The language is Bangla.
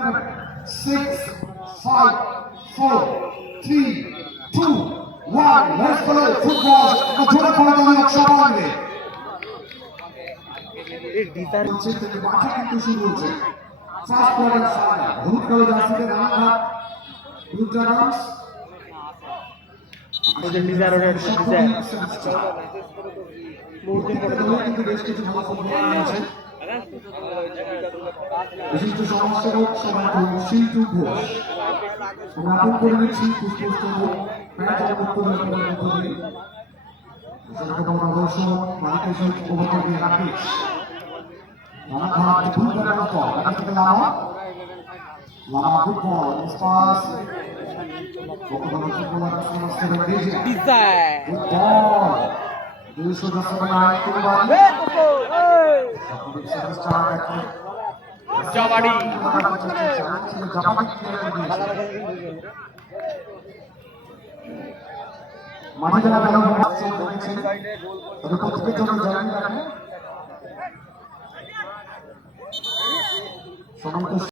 6, 5, 4, 3, 2, 1. Let's go. Football. Jora করে দিল সবাই মিলে। এই ডিজাইন হচ্ছে থেকে মাঠে কিন্তু শুরু হচ্ছে। ফার্স্ট কোয়ার্টার সামনে হলুদ কালো জার্সিতে রানাঘাট ব্লু ড্রাগনস। ওদের ডিজাইনের ডিজাইন বহুত দিন পরে কিন্তু বেশ কিছু ভালো ফুটবলার আছে। বিশিষ্ট সমাজসেবক সভাপতি শিল্পী ঘোষ। নাটক করে নিচ্ছি পুষ্পস্তম্ভ ম্যাচ উত্তরের মধ্য দিয়ে দর্শন মালিকের সহিত উপভোগ দিয়ে রাখিস রানাঘাট ব্লু ড্রাগনস পর এখান থেকে লামা ফুটবল স্পাস ফুটবলার সমাজসেবক ডিজে ডিজাইন ফুটবল 209 কুরবানি জবাড়ি মাঠে যারা ব্যালন রয়েছে তবে প্রত্যেকের জন্য জানিয়ে রাখেন সমন্ত